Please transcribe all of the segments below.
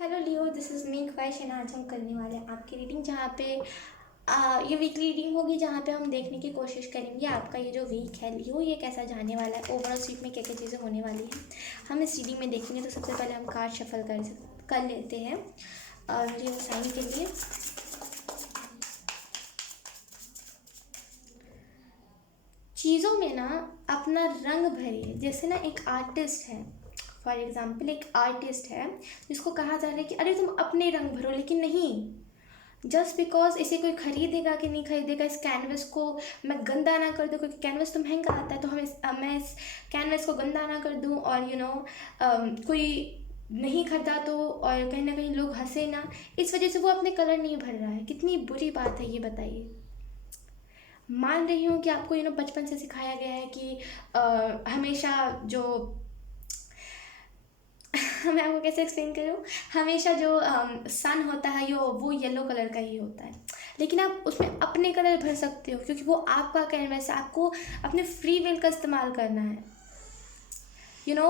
Hello Leo, this is me question. आज हम करने वाले हैं आपकी रीडिंग, जहाँ पे ये वीकली रीडिंग होगी, जहाँ पे हम देखने की कोशिश करेंगे आपका ये जो वीक है लियो ये कैसा जाने वाला है, ओवरऑल वीक में क्या क्या चीज़ें होने वाली हैं हम इस रीडिंग में देखेंगे। तो सबसे पहले हम कार्ड शफल कर लेते हैं और मुझे वो साइन के लिए चीज़ों में ना अपना रंग भरिए। जैसे ना एक आर्टिस्ट है, फॉर एग्जाम्पल एक आर्टिस्ट है जिसको कहा जा रहा है कि अरे तुम अपने रंग भरो, लेकिन नहीं, जस्ट बिकॉज इसे कोई खरीदेगा कि नहीं खरीदेगा, इस कैनवस को मैं गंदा ना कर दूँ, क्योंकि कैनवस तो महंगा आता है, तो मैं इस कैनवस को गंदा ना कर दूँ और कोई नहीं खरीदा तो और कहीं ना कहीं लोग हंसे ना, इस वजह से वो अपने कलर नहीं भर रहा है। कितनी बुरी बात है ये, बताइए। मान रही हूँ कि आपको बचपन से सिखाया गया है कि हमेशा जो मैं आपको कैसे एक्सप्लेन करूँ, हमेशा जो सन होता है वो येलो कलर का ही होता है, लेकिन आप उसमें अपने कलर भर सकते हो क्योंकि वो आपका कैनवस है। आपको अपने फ्री विल का इस्तेमाल करना है।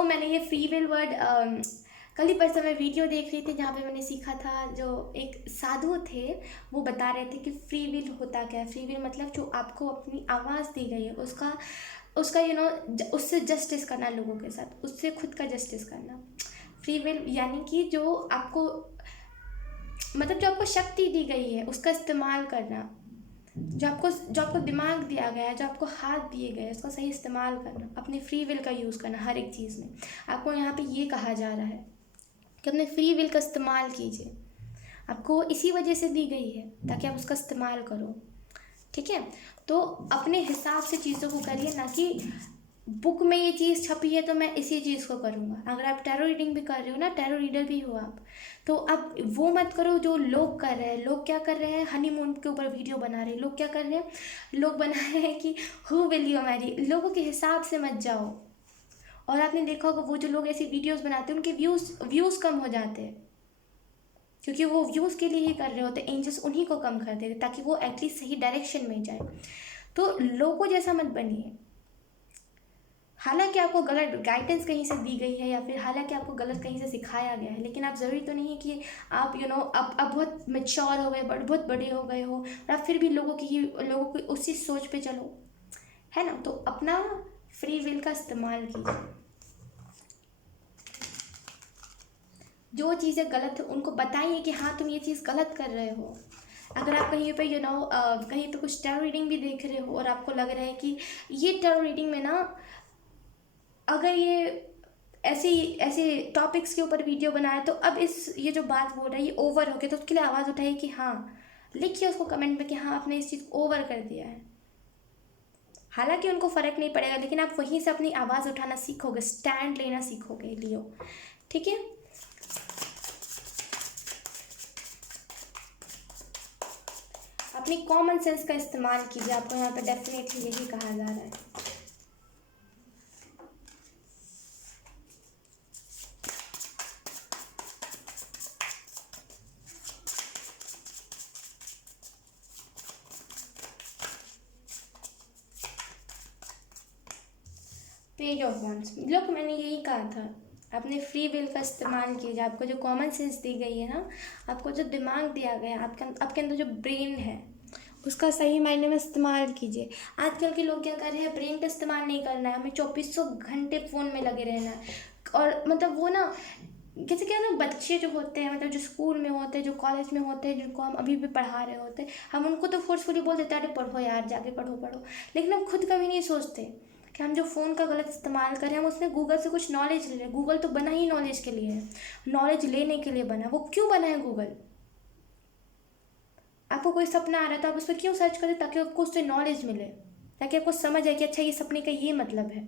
मैंने ये फ्री विल वर्ड कल ही परसों मैं वीडियो देख रही थी जहाँ पे मैंने सीखा था, जो एक साधु थे वो बता रहे थे कि फ्री विल होता क्या है। फ्री विल मतलब जो आपको अपनी आवाज़ दी गई है उसका उसका उससे जस्टिस करना, लोगों के साथ उससे खुद का जस्टिस करना। फ्री विल यानी कि जो आपको जो आपको शक्ति दी गई है उसका इस्तेमाल करना, जो आपको दिमाग दिया गया है, जो आपको हाथ दिए गए हैं उसका सही इस्तेमाल करना, अपने फ्री विल का यूज़ करना हर एक चीज़ में। आपको यहाँ पे ये कहा जा रहा है कि अपने फ्री विल का इस्तेमाल कीजिए। आपको इसी वजह से दी गई है ताकि आप उसका इस्तेमाल करो, ठीक है। तो अपने हिसाब से चीज़ों को करिए, ना कि बुक में ये चीज़ छपी है तो मैं इसी चीज़ को करूँगा। अगर आप टैरो रीडिंग भी कर रहे हो ना, टैरो रीडर भी हो आप, तो अब वो मत करो जो लोग कर रहे हैं। लोग क्या कर रहे हैं, हनीमून के ऊपर वीडियो बना रहे हैं। लोग क्या कर रहे हैं, लोग बना रहे हैं कि हु विल यू मैरी। लोगों के हिसाब से मत जाओ। और आपने देखा होगा वो जो लोग ऐसी वीडियोज़ बनाते हैं उनके व्यूज़ कम हो जाते हैं, क्योंकि वो व्यूज़ के लिए ही कर रहे होते। एंजल्स उन्हीं को कम कर देते ताकि वो एटलीस्ट सही डायरेक्शन में जाए। तो लोगों जैसा मत बनिए। हालांकि आपको गलत गाइडेंस कहीं से दी गई है या फिर हालांकि आपको गलत कहीं से सिखाया गया है, लेकिन आप ज़रूरी तो नहीं है कि आप अब बहुत मेच्योर हो गए, बहुत बड़े हो गए हो और आप फिर भी लोगों की उसी सोच पे चलो, है ना। तो अपना फ्री विल का इस्तेमाल कीजिए। जो चीज़ें गलत है उनको बताइए कि हाँ तुम ये चीज़ गलत कर रहे हो। अगर आप कहीं पे कहीं पे कुछ टैरो रीडिंग भी देख रहे हो और आपको लग रहा है कि ये टैरो रीडिंग में ना, अगर ये ऐसी ऐसे टॉपिक्स के ऊपर वीडियो बनाया तो अब ये जो बात बोल रहा है ये ओवर हो गया, तो उसके लिए आवाज़ उठाइए कि हाँ, लिखिए उसको कमेंट में कि हाँ आपने इस चीज़ को ओवर कर दिया है। हालांकि उनको फ़र्क नहीं पड़ेगा, लेकिन आप वहीं से अपनी आवाज़ उठाना सीखोगे, स्टैंड लेना सीखोगे लियो, ठीक है। अपनी कॉमन सेंस का इस्तेमाल कीजिए। आपको यहाँ पे डेफिनेटली यही कहा जा रहा है। पेज ऑफ वॉन्ड्स, लोग मैंने यही कहा था, अपने फ्री विल का इस्तेमाल कीजिए। आपको जो कॉमन सेंस दी गई है ना, आपको जो दिमाग दिया गया है, आपके अंदर जो ब्रेन है उसका सही मायने में इस्तेमाल कीजिए। आजकल के लोग क्या कर रहे हैं, ब्रेन का इस्तेमाल नहीं करना है, हमें 2400 घंटे फ़ोन में लगे रहना है। और वो ना, जैसे क्या ना, बच्चे जो होते हैं, जो स्कूल में होते हैं, जो कॉलेज में होते हैं, जिनको हम अभी भी पढ़ा रहे होते हैं, हम उनको तो फोर्सफुली बोल देते हैं अरे पढ़ो यार, जाके पढ़ो पढ़ो, लेकिन हम खुद कभी नहीं सोचते कि हम जो फ़ोन का गलत इस्तेमाल करें, हम उसमें गूगल से कुछ नॉलेज ले रहे हैं। गूगल तो बना ही नॉलेज के लिए है, नॉलेज लेने के लिए बना। वो क्यों बना है गूगल? आपको कोई सपना आ रहा है तो आप उस पर क्यों सर्च करें, ताकि आपको उससे नॉलेज मिले, ताकि आपको समझ आए कि अच्छा ये सपने का ये मतलब है।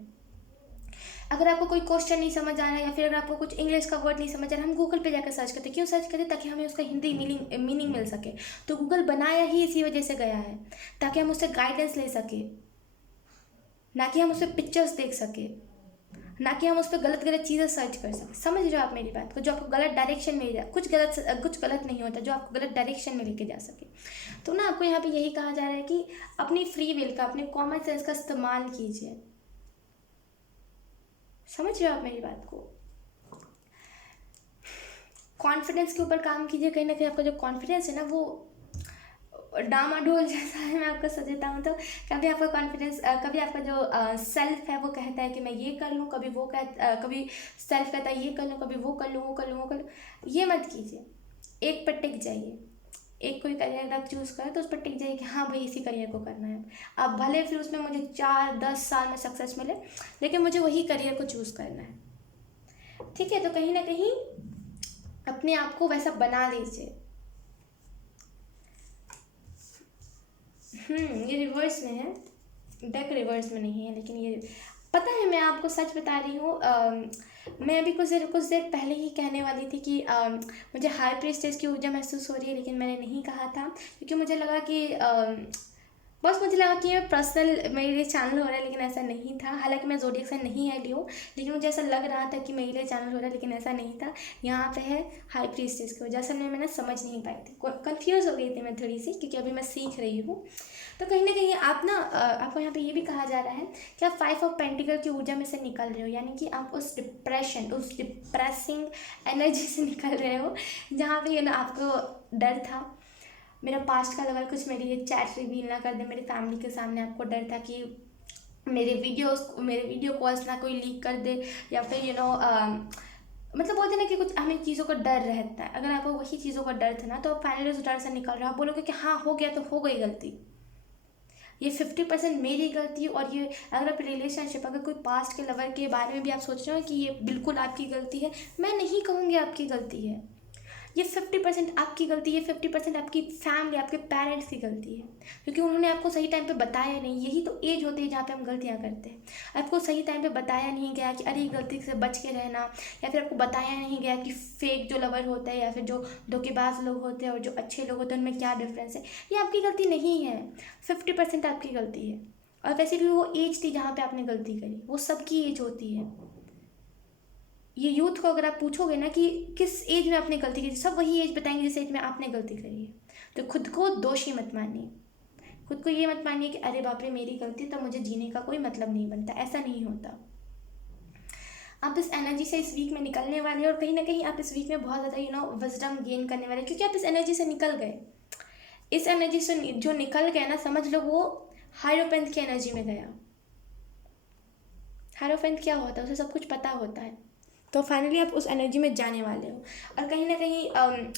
अगर आपको कोई क्वेश्चन नहीं समझ आ रहा है या फिर अगर आपको कुछ इंग्लिश का वर्ड नहीं समझ आ रहा है, हम गूगल पे जाकर सर्च करते हैं। क्यों सर्च करते हैं? ताकि हमें उसका हिंदी मीनिंग मिल सके। तो गूगल बनाया ही इसी वजह से गया है, ताकि हम उससे गाइडेंस ले सके, ना कि हम उस पर पिक्चर्स देख सके, ना कि हम उस पर गलत गलत चीज़ें सर्च कर सकें। समझ रहे हो आप मेरी बात को? जो आपको गलत डायरेक्शन में जा, कुछ गलत नहीं होता जो आपको गलत डायरेक्शन में लेके जा सके। तो ना आपको यहाँ पे यही कहा जा रहा है कि अपनी फ्री विल का, अपने कॉमन सेंस का इस्तेमाल कीजिए। समझ रहे हो आप मेरी बात को? कॉन्फिडेंस के ऊपर काम कीजिए। कहीं ना कहीं आपका जो कॉन्फिडेंस है ना वो डामाडोल जैसा है, मैं आपको सच बताऊँ तो। कभी आपका कॉन्फिडेंस, कभी आपका जो सेल्फ है वो कहता है कि मैं ये कर लूँ, कभी कभी सेल्फ कहता है ये कर लूँ, कभी वो कर लूँ, वो कर लूँ, वो कर लूँ। ये मत कीजिए, एक पर टिक जाइए। एक कोई करियर अगर आप चूज़ करें तो उस पर टिक जाइए कि हाँ भाई इसी करियर को करना है। अब भले फिर उसमें मुझे 4-10 साल में सक्सेस मिले, लेकिन मुझे वही करियर को चूज़ करना है। ठीक है, तो कहीं ना कहीं अपने आप को वैसा बना लीजिए। ये रिवर्स में है, डेक रिवर्स में नहीं है, लेकिन ये पता है, मैं आपको सच बता रही हूँ। मैं अभी कुछ देर पहले ही कहने वाली थी कि मुझे हाई प्रीस्टेस की ऊर्जा महसूस हो रही है, लेकिन मैंने नहीं कहा था क्योंकि मुझे लगा कि बस मुझे लगा कि ये पर्सनल मेरे लिए चैनल हो रहा है, लेकिन ऐसा नहीं था। हालांकि मैं ज़ोडिएक साइन नहीं है लियो, लेकिन मुझे ऐसा लग रहा था कि मेरे लिए चैनल हो रहा है, लेकिन ऐसा नहीं था। यहाँ पे है हाई प्रीस्टेस की वजह से मैंने समझ नहीं पाई थी, कंफ्यूज हो गई थी मैं थोड़ी सी, क्योंकि अभी मैं सीख रही हूँ। तो कहीं ना कहीं आप ना आपको यहाँ पे ये भी कहा जा रहा है कि आप 5 ऑफ पेंटिकल की ऊर्जा में से निकल रहे हो, यानी कि आप उस डिप्रेशन, उस डिप्रेसिंग एनर्जी से निकल रहे हो जहाँ पे आपको डर था। मेरा पास्ट का लवर कुछ मेरे लिए चैट रिवील ना कर दे मेरी फैमिली के सामने, आपको डर था कि मेरे वीडियो कॉल्स ना कोई लीक कर दे, या फिर मतलब बोलते ना कि कुछ हमें चीज़ों का डर रहता है। अगर आपको वही चीज़ों का डर था ना, तो फाइनली उस डर से निकल रहा, आप बोलोगे कि हाँ हो गया तो हो गई गलती, ये 50% मेरी गलती। और ये अगर आप रिलेशनशिप, अगर कोई पास्ट के लवर के बारे में भी आप सोच रहे हो कि ये बिल्कुल आपकी गलती है, मैं नहीं कहूँगी आपकी गलती है। ये 50% आपकी गलती है, 50% आपकी फैमिली, आपके पेरेंट्स की गलती है, क्योंकि उन्होंने आपको सही टाइम पे बताया नहीं। यही तो एज होती है जहाँ पे हम गलतियाँ करते हैं। आपको सही टाइम पे बताया नहीं गया कि अरे गलती से बच के रहना, या फिर आपको बताया नहीं गया कि फेक जो लवर होता है या फिर जो धोखेबाज लोग होते हैं और जो अच्छे लोग होते हैं उनमें क्या डिफरेंस है। ये आपकी गलती नहीं है, 50% आपकी गलती है। और वैसे भी वो एज थी जहाँ पे आपने गलती करी, वो सबकी एज होती है। ये यूथ को अगर आप पूछोगे ना कि किस एज में आपने गलती की, सब वही एज बताएंगे जिस एज में आपने गलती करी है। तो खुद को दोषी मत मानिए, खुद को ये मत मानिए कि अरे बाप रे मेरी गलती, तो मुझे जीने का कोई मतलब नहीं बनता। ऐसा नहीं होता। आप इस एनर्जी से इस वीक में निकलने वाले हैं, और कहीं ना कहीं आप इस वीक में बहुत ज़्यादा विजडम गेन करने वाले, क्योंकि आप इस एनर्जी से निकल गए। इस एनर्जी से जो निकल गया ना, समझ लो वो हायरोपेंथ की एनर्जी में गया। हायरोपेंथ क्या होता है, उसे सब कुछ पता होता है। तो फाइनली आप उस एनर्जी में जाने वाले हो, और कहीं ना कहीं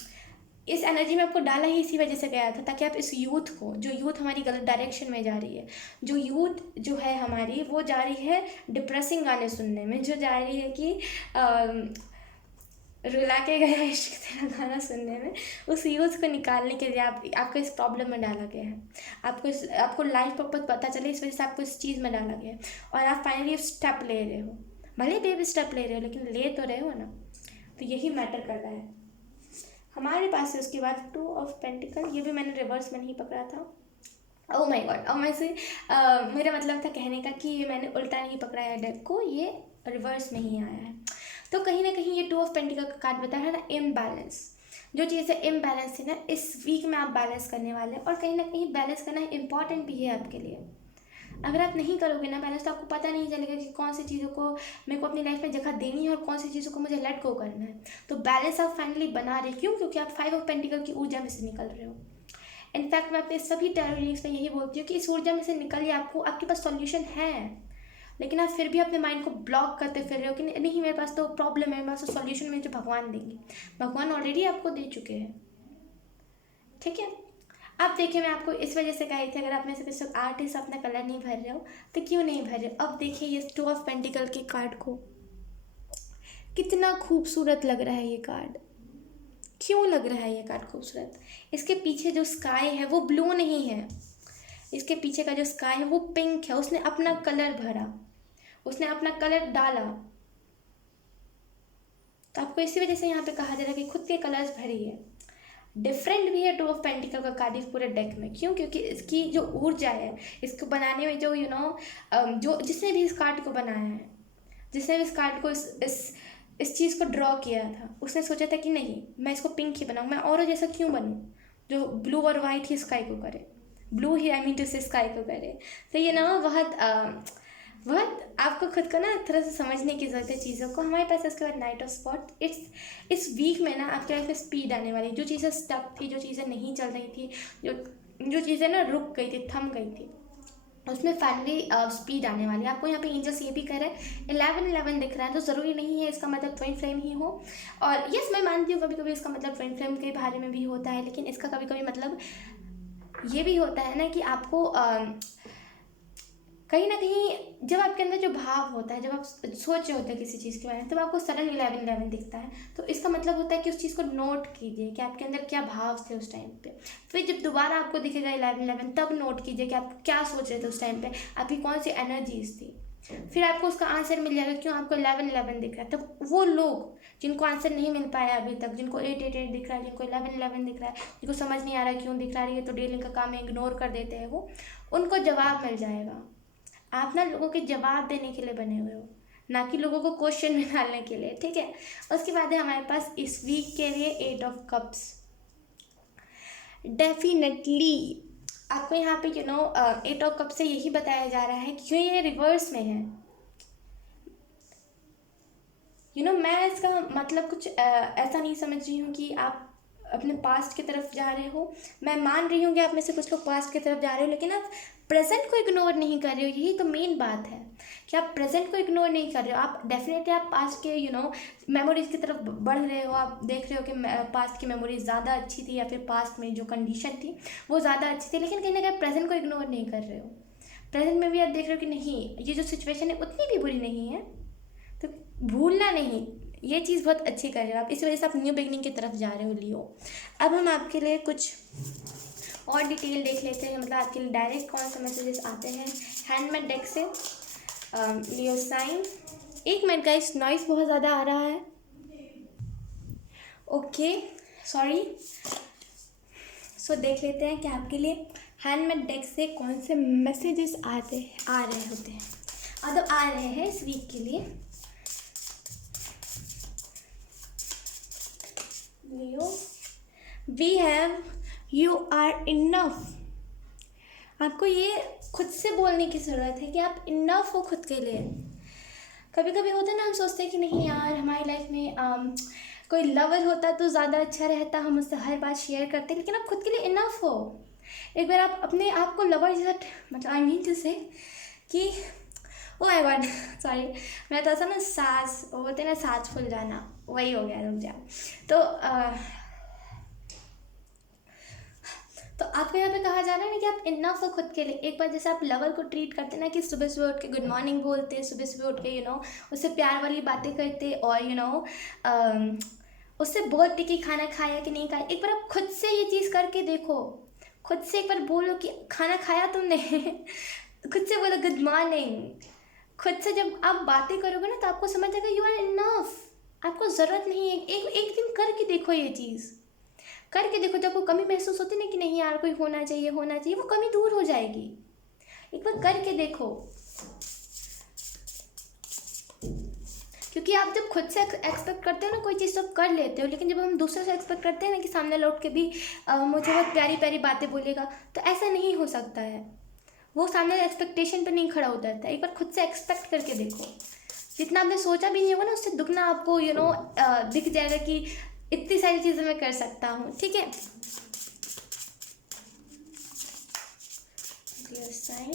इस एनर्जी में आपको डाला ही इसी वजह से गया था, ताकि आप इस यूथ को, जो यूथ हमारी गलत डायरेक्शन में जा रही है, जो यूथ जो है हमारी वो जा रही है डिप्रेसिंग गाने सुनने में, जो जा रही है कि रुला के गया इश्क तेरा गाना सुनने में, उस यूथ को निकालने के लिए आपको इस प्रॉब्लम में डाला गया है। आपको लाइफ पर्पज पता चले, इस वजह से आपको इस चीज़ में डाला गया है, और आप फाइनली स्टेप ले रहे हो। भले बेबी स्टेप ले रहे हो, लेकिन ले तो रहे हो ना। तो यही मैटर कर रहा है हमारे पास है। उसके बाद 2 ऑफ पेंटिकल, ये भी मैंने रिवर्स में नहीं पकड़ा था। ओह माय गॉड, अब मैं से मेरा मतलब था कहने का कि ये मैंने उल्टा नहीं पकड़ा है डेक को, ये रिवर्स में ही आया है। तो कहीं ना कहीं ये 2 ऑफ पेंटिकल का कार्ड बता रहा है ना इम्बैलेंस। जो चीज़ें इम्बैलेंस थी ना, इस वीक में आप बैलेंस करने वाले हैं, और कहीं ना कहीं बैलेंस करना इंपॉर्टेंट भी है आपके लिए। अगर आप नहीं करोगे ना बैलेंस, तो आपको पता नहीं चलेगा कि कौन सी चीज़ों को मेरे को अपनी लाइफ में जगह देनी है और कौन सी चीज़ों को मुझे लेट गो करना है। तो बैलेंस आप फाइनली बना रहे, क्यों? क्योंकि आप 5 ऑफ पेंटिकल की ऊर्जा में से निकल रहे हो। इनफैक्ट मैं अपने सभी टैरो रीडिंग्स में यही बोलती हूँ कि इस ऊर्जा में से निकलिए। आपके पास सॉल्यूशन है, लेकिन आप फिर भी अपने माइंड को ब्लॉक करते फिर रहे हो कि नहीं मेरे पास तो प्रॉब्लम है, मेरे पास तो सॉल्यूशन मुझे भगवान देंगे। भगवान ऑलरेडी आपको दे चुके हैं। ठीक है, अब देखिए, मैं आपको इस वजह से कही थी, अगर आप में से कुछ आर्टिस्ट अपना कलर नहीं भर रहे हो तो क्यों नहीं भर रहे हो। अब देखिए ये 2 ऑफ पेंटिकल के कार्ड को, कितना खूबसूरत लग रहा है ये कार्ड। क्यों लग रहा है ये कार्ड खूबसूरत? इसके पीछे जो स्काई है वो ब्लू नहीं है, इसके पीछे का जो स्काई है वो पिंक है। उसने अपना कलर भरा, उसने अपना कलर डाला। तो आपको इसी वजह से यहाँ पे कहा जा रहा है कि खुद के कलर्स भरिए। डिफरेंट भी है 2 ऑफ पेंटिकल का कार्ड इस पूरे डेक में। क्यों? क्योंकि इसकी जो ऊर्जा है, इसको बनाने में जो जो जिसने भी इस कार्ड को बनाया है, जिसने भी इस कार्ड को इस चीज़ को ड्रॉ किया था, उसने सोचा था कि नहीं मैं इसको पिंक ही बनाऊँ, मैं और जैसा क्यों बनूँ जो ब्लू और वाइट ही स्काई को करे, ब्लू ही I mean to say sky को करे। तो बहुत बहुत आपको खुद को ना थोड़ा सा समझने की ज़रूरत है चीज़ों को। हमारे पास इसके बाद नाइट ऑफ स्पॉट। इस वीक में ना आपके लाइफ में स्पीड आने वाली, जो चीज़ें स्टक थी, जो चीज़ें नहीं चल रही थी, जो चीज़ें ना रुक गई थी, थम गई थी, उसमें फाइनली स्पीड आने वाली है। आपको यहाँ पे एंजल्स ये भी कह रहे हैं 11-11 दिख रहा है, तो ज़रूरी नहीं है इसका मतलब ट्विन फ्लेम ही हो। और यस, मैं मानती हूँ कभी कभी इसका मतलब ट्विन फ्लेम के बारे में भी होता है, लेकिन इसका कभी कभी मतलब ये भी होता है ना कि आपको कहीं ना कहीं जब आपके अंदर जो भाव होता है, जब आप सोच रहे होते हैं किसी चीज़ के बारे में, तब आपको सडन 11-11 दिखता है, तो इसका मतलब होता है कि उस चीज़ को नोट कीजिए कि आपके अंदर क्या भाव थे उस टाइम पे। फिर जब दोबारा आपको दिखेगा 11-11, तब नोट कीजिए कि आप क्या सोच रहे थे उस टाइम पे, आपकी कौन सी एनर्जीज थी। फिर आपको उसका आंसर मिल जाएगा क्यों आपको 11-11 दिख रहा है। तब वो लोग जिनको आंसर नहीं मिल पाया अभी तक, जिनको 8-8-8 दिख रहा है, जिनको 11-11 दिख रहा है, जिनको समझ नहीं आ रहा है क्यों दिख रहा है, ये तो डेली का काम है, इग्नोर कर देते हैं वो, उनको जवाब मिल जाएगा। आप ना लोगों के जवाब देने के लिए बने हुए हो, ना कि लोगों को क्वेश्चन में डालने के लिए, ठीक है। उसके बाद है हमारे पास इस वीक के लिए 8 ऑफ कप्स। डेफिनेटली आपको यहाँ पे 8 ऑफ कप से यही बताया जा रहा है कि क्यों ये रिवर्स में है। मैं इसका मतलब कुछ ऐसा नहीं समझ रही हूँ कि आप अपने पास्ट की तरफ जा रहे हो। मैं मान रही हूँ कि आप में से कुछ लोग पास्ट की तरफ जा रहे हो, लेकिन आप प्रेजेंट को इग्नोर नहीं कर रहे हो। यही तो मेन बात है कि आप प्रेजेंट को इग्नोर नहीं कर रहे हो। आप डेफिनेटली आप पास्ट के मेमोरीज की तरफ बढ़ रहे हो। आप देख रहे हो कि पास्ट की मेमोरीज ज़्यादा अच्छी थी, या फिर पास्ट में जो कंडीशन थी वो ज़्यादा अच्छी थी, लेकिन कहीं ना कहीं प्रेजेंट को इग्नोर नहीं कर रहे हो। प्रेजेंट में भी आप देख रहे हो कि नहीं, ये जो सिचुएशन है उतनी भी बुरी नहीं है, तो भूलना नहीं। ये चीज़ बहुत अच्छी कर रहे हो आप, इस वजह से आप न्यू बिगनिंग की तरफ जा रहे हो लियो। अब हम आपके लिए कुछ और डिटेल देख लेते हैं, मतलब आपके लिए डायरेक्ट कौन से मैसेजेस आते हैं हैंडमेड डेक से। लियो साइन, एक मिनट गाइस, नॉइस बहुत ज़्यादा आ रहा है। Okay, sorry. सो देख लेते हैं कि आपके लिए हैंडमेड डेक से कौन से मैसेजेस आ रहे होते हैं, मतलब आ रहे हैं इस वीक के लिए। Leo, we have you are enough. आपको ये खुद से बोलने की ज़रूरत है कि आप इनफ हो खुद के लिए। कभी कभी होता है ना, हम सोचते हैं कि नहीं यार, हमारी लाइफ में कोई लवर होता तो ज़्यादा अच्छा रहता, हम उससे हर बात शेयर करते, लेकिन आप खुद के लिए इनफ हो। एक बार आप अपने आप को लवर जैसा, मतलब आई मीन टू से कि ओ माय गॉड, सॉरी, मैं तो ना सांस, वो बोलते हैं ना सांस फूल जाना, वही हो गया, रुक जाओ। तो आपको यहाँ पे कहा जा रहा है ना कि आप इनफ हो खुद के लिए। एक बार जैसे आप लवर को ट्रीट करते ना कि सुबह सुबह उठ के गुड मॉर्निंग बोलते, सुबह सुबह उठ के उससे प्यार वाली बातें करते, और उससे बोलते कि खाना खाया कि नहीं खाया। एक बार आप खुद से ये चीज़ करके देखो, खुद से एक बार बोलो कि खाना खाया तुमने खुद से बोलो गुड मॉर्निंग। खुद से जब आप बातें करोगे ना, तो आपको समझ आएगा यू आर इनफ। आपको ज़रूरत नहीं है, एक दिन करके देखो, ये चीज़ करके देखो। जब आपको कमी महसूस होती है ना कि नहीं यार कोई होना चाहिए, वो कमी दूर हो जाएगी। एक बार करके देखो, क्योंकि आप जब खुद से एक्सपेक्ट करते हो ना कोई चीज़, तो आप कर लेते हो, लेकिन जब हम दूसरे से एक्सपेक्ट करते हैं ना कि सामने लौट के भी मुझे बहुत प्यारी प्यारी बातें बोलेगा, तो ऐसा नहीं हो सकता है। वो सामने एक्सपेक्टेशन पे नहीं खड़ा होता है। एक बार खुद से एक्सपेक्ट करके देखो, जितना आपने सोचा भी नहीं होगा ना, उससे दुगना आपको दिख जाएगा कि इतनी सारी चीज़ें मैं कर सकता हूँ, ठीक है। साइन,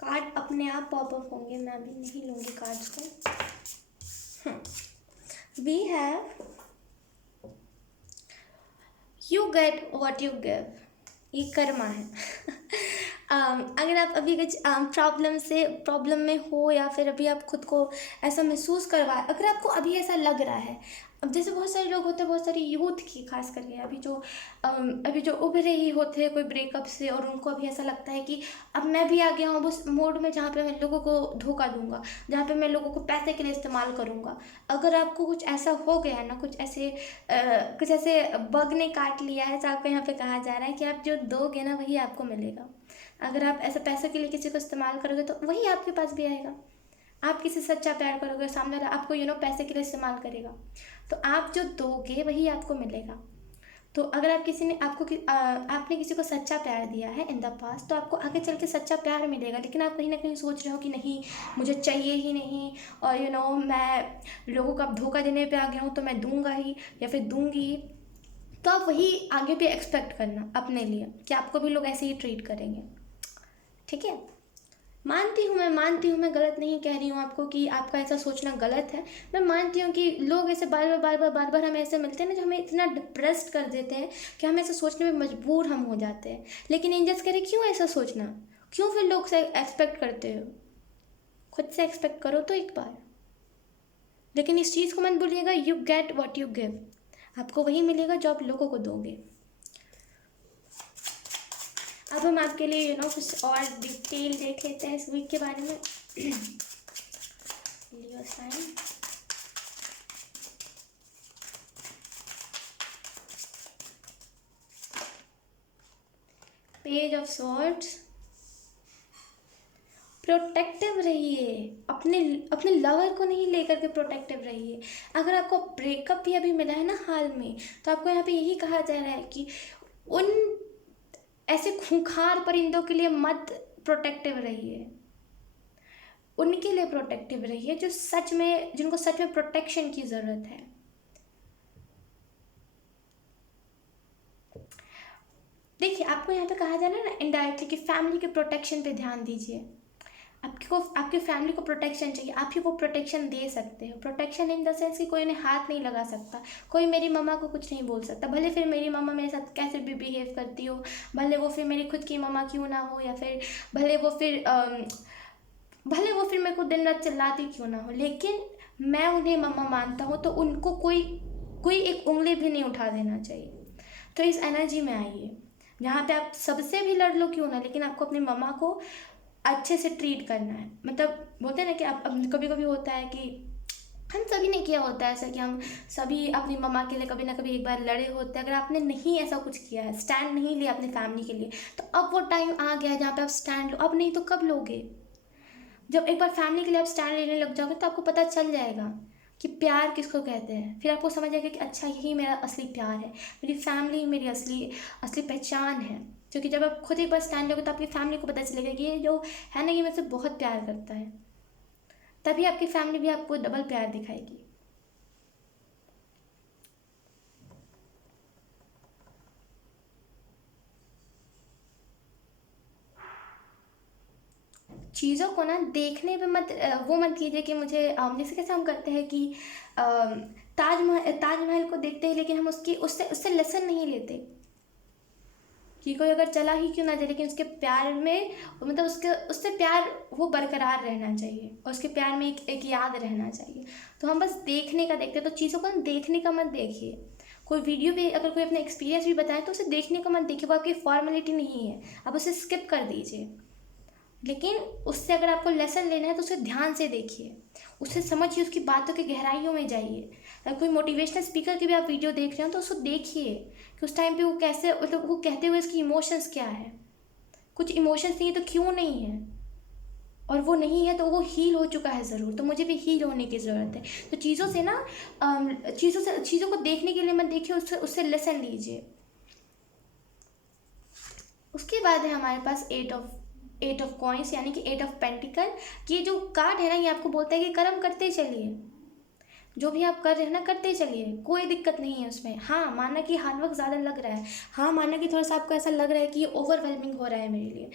कार्ड अपने आप पॉप अप होंगे, मैं अभी नहीं लूँगी कार्ड्स को। We have you get what you give, ये कर्मा है। अगर आप अभी कुछ प्रॉब्लम में हो, या फिर अभी आप खुद को ऐसा महसूस करवा, अगर आपको अभी ऐसा लग रहा है, अब जैसे बहुत सारे लोग होते हैं, बहुत सारी यूथ की खास करके अभी जो उभरे ही होते हैं कोई ब्रेकअप से, और उनको अभी ऐसा लगता है कि अब मैं भी आ गया हूँ उस मोड में जहाँ पे मैं लोगों को धोखा दूंगा, जहाँ पे मैं लोगों को पैसे के लिए इस्तेमाल करूँगा। अगर आपको कुछ ऐसा हो गया है ना, कुछ ऐसे बग ने काट लिया है, तो आपको यहाँ पे कहा जा रहा है कि आप जो दोगे ना वही आपको मिलेगा। अगर आप ऐसे पैसों के लिए किसी को इस्तेमाल करोगे, तो वही आपके पास भी आएगा। आप किसी से सच्चा प्यार करोगे, सामने वाला आपको पैसे के लिए इस्तेमाल करेगा, तो आप जो दोगे वही आपको मिलेगा। तो अगर आप किसी ने आपने किसी को सच्चा प्यार दिया है इन द पास्ट, तो आपको आगे चल के सच्चा प्यार मिलेगा। लेकिन आप कहीं ना कहीं सोच रहे हो कि नहीं, मुझे चाहिए ही नहीं, और मैं लोगों को अब धोखा देने पे आ गया हूँ, तो मैं दूंगा ही या फिर दूंगी। तो आप वही आगे भी एक्सपेक्ट करना अपने लिए कि आपको भी लोग ऐसे ही ट्रीट करेंगे। ठीक है, मानती हूँ मैं गलत नहीं कह रही हूँ आपको कि आपका ऐसा सोचना गलत है। मैं मानती हूँ कि लोग ऐसे बार बार हमें ऐसे मिलते हैं ना, जो हमें इतना डिप्रेस्ड कर देते हैं कि हम ऐसा सोचने में मजबूर हम हो जाते हैं। लेकिन एंजल्स कह रहे क्यों ऐसा सोचना, क्यों फिर लोग से एक्सपेक्ट करते हो, खुद से एक्सपेक्ट करो तो एक बार। लेकिन इस चीज़ को मत भूलिएगा, you get what you give. आपको वही मिलेगा जो आप लोगों को दोगे। अब हम आपके लिए कुछ और डिटेल देख लेते हैं इस वीक के बारे में। Leo sign, page of swords. Protective रहिए, अपने लवर को नहीं लेकर के प्रोटेक्टिव रहिए। अगर आपको ब्रेकअप भी अभी मिला है ना हाल में, तो आपको यहाँ पे यही कहा जा रहा है कि उन ऐसे खूंखार परिंदों के लिए मत प्रोटेक्टिव रहिए, उनके लिए प्रोटेक्टिव रहिए जिनको सच में प्रोटेक्शन की ज़रूरत है। देखिए, आपको यहाँ पे कहा जा रहा है ना इनडायरेक्टली कि फैमिली के प्रोटेक्शन पे ध्यान दीजिए। आपकी फैमिली को प्रोटेक्शन चाहिए, आप ही वो प्रोटेक्शन दे सकते हो। प्रोटेक्शन इन द सेंस कि कोई उन्हें हाथ नहीं लगा सकता, कोई मेरी मम्मा को कुछ नहीं बोल सकता, भले फिर मेरी मम्मा मेरे साथ कैसे भी बिहेव करती हो, भले वो फिर मेरी खुद की मम्मा क्यों ना हो, या फिर भले वो फिर मेरे को दिन रात चिल्लाती क्यों ना हो, लेकिन मैं उन्हें मम्मा मानता हूँ, तो उनको कोई एक उंगली भी नहीं उठा देना चाहिए। तो इस एनर्जी में आइए जहाँ पे आप सबसे भी लड़ लो क्यों ना, लेकिन आपको अपनी मम्मा को अच्छे से ट्रीट करना है। मतलब बोलते हैं ना कि आप कभी कभी होता है कि हम सभी ने किया होता है ऐसा कि हम सभी अपनी मम्मा के लिए कभी ना कभी एक बार लड़े होते हैं। अगर आपने नहीं ऐसा कुछ किया है, स्टैंड नहीं लिया अपनी फैमिली के लिए, तो अब वो टाइम आ गया है जहाँ पे आप स्टैंड लो। अब नहीं तो कब लोगे? जब एक बार फैमिली के लिए आप स्टैंड लेने लग जाओगे तो आपको पता चल जाएगा कि प्यार किसको कहते हैं। फिर आपको समझ आएगा कि अच्छा, यही मेरा असली प्यार है, मेरी फैमिली ही मेरी असली पहचान है। क्योंकि जब आप खुद एक बार स्टैंड लोगे तो आपकी फैमिली को पता चलेगा कि ये जो है ना, ये मुझसे बहुत प्यार करता है। तभी आपकी फैमिली भी आपको डबल प्यार दिखाएगी। चीज़ों को ना देखने पे वो मत कीजिए कि मुझे जैसे कैसे हम करते हैं कि ताजमहल को देखते हैं, लेकिन हम उससे लेसन नहीं लेते कि कोई अगर चला ही क्यों ना जाए, लेकिन उसके प्यार में मतलब उससे प्यार वो बरकरार रहना चाहिए, और उसके प्यार में एक याद रहना चाहिए। तो हम बस देखने का देखते हैं। तो चीज़ों को देखने का मत देखिए। कोई वीडियो भी अगर कोई अपना एक्सपीरियंस भी बताए तो उसे देखने का मत देखिए, वो आपकी फॉर्मेलिटी नहीं है, आप उसे स्किप कर दीजिए। लेकिन उससे अगर आपको लेसन लेना है तो उसे ध्यान से देखिए, उसे समझिए, उसकी बातों की गहराइयों में जाइए। अगर कोई मोटिवेशनल स्पीकर की भी आप वीडियो देख रहे हो तो उसको देखिए कि उस टाइम पे वो कैसे, मतलब वो कहते हुए उसकी इमोशंस क्या है। कुछ इमोशंस नहीं है तो क्यों नहीं है, और वो नहीं है तो वो हील हो चुका है ज़रूर, तो मुझे भी हील होने की ज़रूरत है। तो चीज़ों को देखने के लिए मत देखिए, उससे लेसन लीजिए। उसके बाद है हमारे पास एट ऑफ कॉइंस, यानी कि 8 ऑफ पेंटिकल। ये जो कार्ड है ना, ये आपको बोलता है कि कर्म करते चलिए, जो भी आप कर रहे हैं ना करते चलिए, कोई दिक्कत नहीं है उसमें। हाँ, माना कि हार्डवर्क ज़्यादा लग रहा है, हाँ माना कि थोड़ा सा आपको ऐसा लग रहा है कि ये ओवरवेलमिंग हो रहा है मेरे लिए,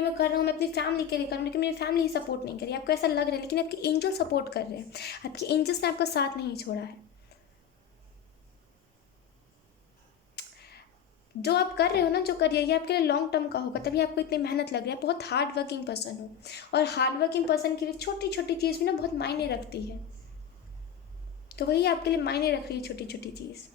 मैं कर रहा हूँ, मैं अपनी फैमिली के लिए कर रहा हूँ, लेकिन मेरी फैमिली ही सपोर्ट नहीं कर रही, आपको ऐसा लग रहा है। लेकिन आपके एंजल सपोर्ट कर रहे हैं, आपके एंजल्स ने आपका साथ नहीं छोड़ा है। जो आप कर रहे हो ना, जो करिए, ये आपके लिए लॉन्ग टर्म का होगा, तभी आपको इतनी मेहनत लग रही है। बहुत हार्ड वर्किंग पर्सन हो, और हार्ड वर्किंग पर्सन के लिए छोटी छोटी चीज़ भी ना बहुत मायने रखती है। तो वही आपके लिए मायने रख रही है, छोटी छोटी चीज़।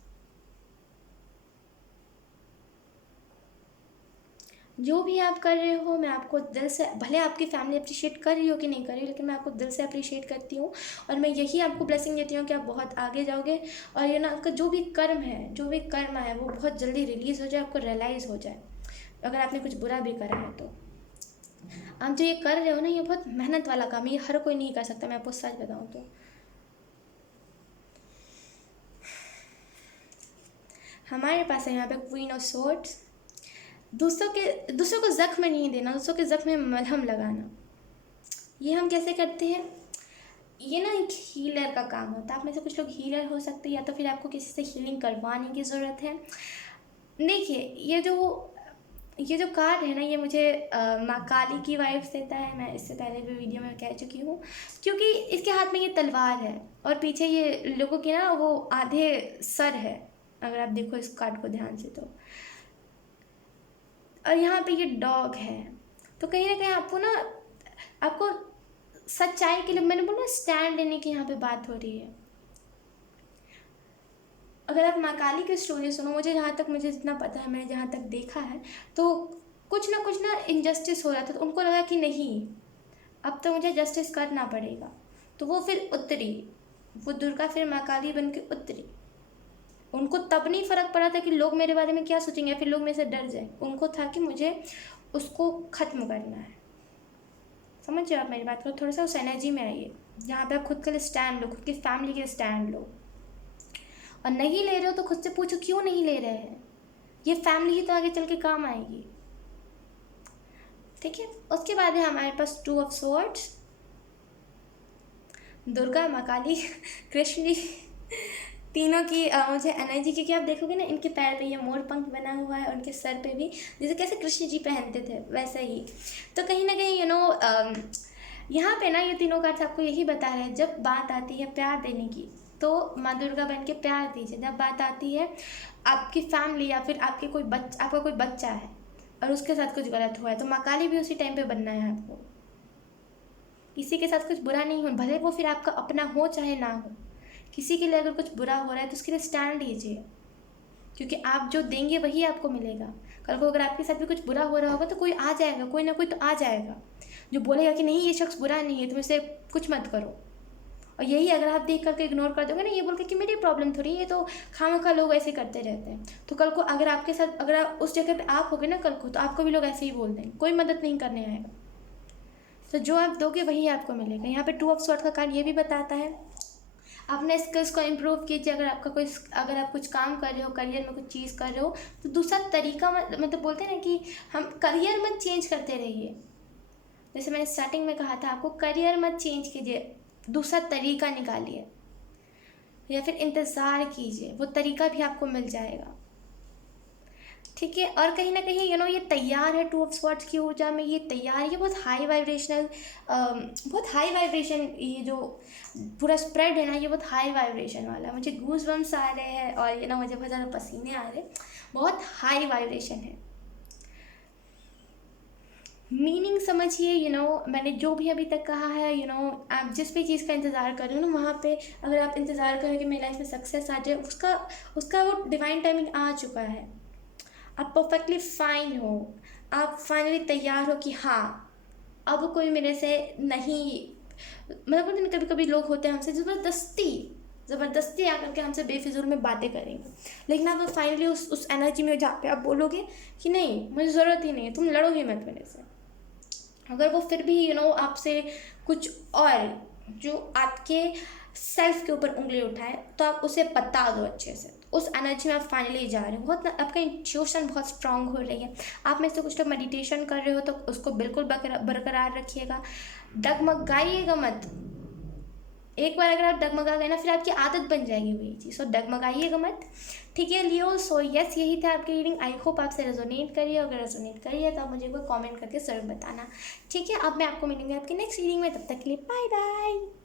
जो भी आप कर रहे हो, मैं आपको दिल से, भले आपकी फैमिली अप्रिशिएट कर रही हो कि नहीं कर रही, लेकिन मैं आपको दिल से अप्रिशिएट करती हूँ। और मैं यही आपको ब्लेसिंग देती हूँ कि आप बहुत आगे जाओगे, और ये ना आपका जो भी कर्म है वो बहुत जल्दी रिलीज़ हो जाए, आपको रियलाइज़ हो जाए, अगर आपने कुछ बुरा भी करा है तो। आप जो ये कर रहे हो ना, ये बहुत मेहनत वाला काम है, ये हर कोई नहीं कर सकता, मैं आपको सच बताऊँ तो। हमारे पास है यहाँ पे क्वीन ऑफ स्वॉर्ड्स। दूसरों को जख्म नहीं देना, दूसरों के जख्म में मलहम लगाना। ये हम कैसे करते हैं? ये ना एक हीलर का काम होता है। आप में से कुछ लोग हीलर हो सकते हैं, या तो फिर आपको किसी से हीलिंग करवाने की ज़रूरत है। देखिए, ये जो कार्ड है ना, ये मुझे माँ काली की वाइब्स देता है। मैं इससे पहले भी वीडियो में कह चुकी हूँ, क्योंकि इसके हाथ में ये तलवार है और पीछे ये लोगों के ना वो आधे सर है, अगर आप देखो इस कार्ड को ध्यान से तो। और यहाँ पे ये डॉग है। तो कहीं ना कहीं आपको सच्चाई के लिए, मैंने बोला स्टैंड लेने की यहाँ पे बात हो रही है। अगर आप माँ काली की स्टोरी सुनो, मुझे जितना पता है, मैंने जहाँ तक देखा है, तो कुछ ना इनजस्टिस हो रहा था, तो उनको लगा कि नहीं, अब तो मुझे जस्टिस करना पड़ेगा। तो वो फिर उतरी, वो दुर्गा फिर माँ काली बन के उतरी। उनको तब नहीं फ़र्क पड़ा था कि लोग मेरे बारे में क्या सोचेंगे या फिर लोग मेरे से डर जाए। उनको था कि मुझे उसको ख़त्म करना है। समझ रहे हो आप मेरी बात को? थोड़ा सा उस एनर्जी में आइए जहाँ पे आप खुद के लिए स्टैंड लो, खुद की फैमिली के लिए स्टैंड लो। और नहीं ले रहे हो तो खुद से पूछो क्यों नहीं ले रहे हैं। ये फैमिली ही तो आगे चल के काम आएगी। ठीक है, उसके बाद है हमारे पास टू ऑफ स्वॉर्ड्स। दुर्गा, माँ काली, कृष्ण जी, तीनों की मुझे एनर्जी, क्योंकि आप देखोगे ना इनके पैर पे ये मोर पंख बना हुआ है, उनके सर पे भी जैसे कैसे कृष्ण जी पहनते थे वैसा ही। तो कहीं ना कहीं यहाँ पे ना ये तीनों कार्ड्स आपको यही बता रहे हैं, जब बात आती है प्यार देने की तो माँ दुर्गा बन के प्यार दीजिए। जब बात आती है आपकी फैमिली या फिर आपका कोई बच्चा है और उसके साथ कुछ गलत हुआ है, तो माँ काली भी उसी टाइम पे बनना है आपको। किसी के साथ कुछ बुरा नहीं हो, भले वो फिर आपका अपना हो चाहे ना हो। किसी के लिए अगर कुछ बुरा हो रहा है तो उसके लिए स्टैंड लीजिए, क्योंकि आप जो देंगे वही आपको मिलेगा। कल को अगर आपके साथ भी कुछ बुरा हो रहा होगा तो कोई आ जाएगा, कोई ना कोई तो आ जाएगा जो बोलेगा कि नहीं ये शख्स बुरा नहीं है, तुम इसे कुछ मत करो। और यही अगर आप देख करके इग्नोर कर दोगे ना, ये बोल के कि मेरी प्रॉब्लम थोड़ी, ये तो खामखा लोग ऐसे करते रहते हैं, तो कल को अगर आपके साथ, अगर आप उस जगह पे आप होगे ना कल को, तो आपको भी लोग ऐसे ही बोल देंगे, कोई मदद नहीं करने आएगा। तो जो आप दोगे वही आपको मिलेगा। यहाँ पे टू ऑफ स्वॉर्ड का कार्ड ये भी बताता है अपने स्किल्स को इम्प्रूव कीजिए। अगर आप कुछ काम कर रहे हो, करियर में कुछ चीज़ कर रहे हो, तो दूसरा तरीका मतलब बोलते हैं ना कि हम करियर मत चेंज करते रहिए। जैसे मैंने स्टार्टिंग में कहा था आपको, करियर मत चेंज कीजिए, दूसरा तरीका निकालिए या फिर इंतज़ार कीजिए, वो तरीका भी आपको मिल जाएगा। ठीक है, और कहीं ना कहीं ये तैयार है टू ऑफ स्वॉर्ड्स की ऊर्जा में, ये तैयार, ये बहुत हाई वाइब्रेशन, ये जो पूरा स्प्रेड है ना, ये बहुत हाई वाइब्रेशन वाला है। मुझे गूज बम्स आ रहे हैं और मुझे बहुत ज़्यादा पसीने आ रहे हैं। बहुत हाई वाइब्रेशन है। मीनिंग समझिए, मैंने जो भी अभी तक कहा है, आप जिस भी चीज़ का इंतज़ार कर रहे हो ना, वहाँ पे अगर आप इंतज़ार करें कि मेरी लाइफ में सक्सेस आ जाए, उसका वो डिवाइन टाइमिंग आ चुका है। आप परफेक्टली फाइन हो, आप फाइनली तैयार हो कि हाँ अब कोई मेरे से नहीं, मतलब कभी कभी लोग होते हैं हमसे ज़बरदस्ती आकर के हमसे बेफिजूल में बातें करेंगे, लेकिन आप फाइनली उस एनर्जी में जहाँ पे आप बोलोगे कि नहीं मुझे ज़रूरत ही नहीं है, तुम लड़ो ही मत मेरे से। अगर वो फिर भी आपसे कुछ और जो आपके सेल्फ के ऊपर उंगली उठाए, तो आप उसे बता दो अच्छे से। उस एनर्जी में आप फाइनली जा रहे हो, आपका इंट्यूशन बहुत स्ट्रांग हो रही है। आप में से कुछ लोग मेडिटेशन कर रहे हो तो उसको बिल्कुल बरकरार रखिएगा, डगमगाइएगा मत। एक बार अगर आप डगमगा गए ना, फिर आपकी आदत बन जाएगी वही चीज़, सो डगमगाइएगा मत। ठीक है लियो, सो यस यही था आपकी रीडिंग। आई होप आपसे रेजोनेट करिए, अगर रेजोनेट करिए तो आप मुझे कोई कमेंट करके ज़रूर बताना। ठीक है, अब मैं आपको मिलूंगी आपकी नेक्स्ट रीडिंग में, तब तक के लिए बाय बाय।